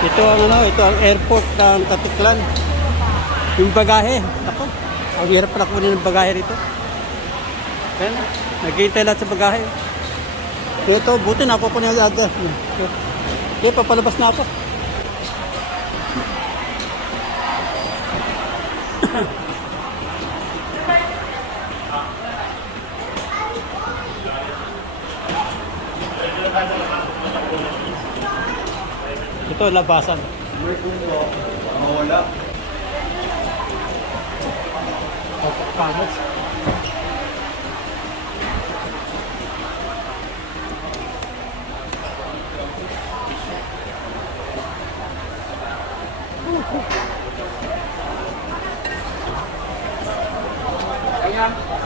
Ito ang ano, ito ang airport ng Katiklan. Yung bagahe. Ako, ang hirap pala kunin ng bagahe rito. Ayan, naghihintay lahat sa bagahe. Ito, buti na ako kunin agad. Okay, papalabas na ako. Ito, labasan. May kumo, mawala. Pangit.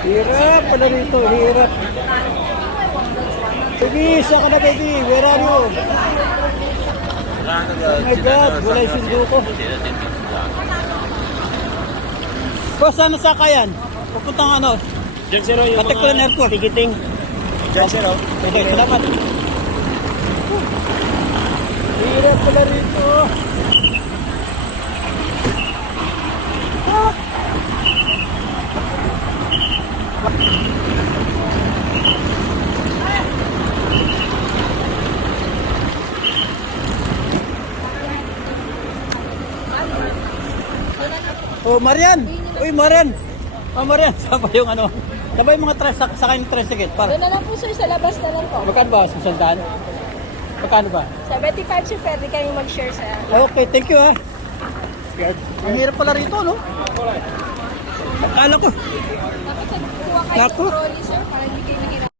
Hirap pala rito, hirap. Baby, saan ka na baby? Where are you? Oh my God, wala yung sundo ko. Boss, saan nasakayan? Pupuntang ano? Diyan sir, yung Katiklan Airport. ticketing. Diyan sir, oh. Okay, salamat. Hirap pala rito. Ah. Oh, Marian! Uy, Marian! Oh, Marian, saan ba yung ano? Saan ba yung mga tres, sakay ng tricycle? Para, Doon na lang po sir, sa labas na lang po. magkano ba? Susundaan? Magkano ba? 75 sir, pwede kayong mag-share sa... Okay, thank you ah. Ang hirap pala rito, no? Akala ko. Dapat sa kuha kayo ng trolley sir, para hindi kayo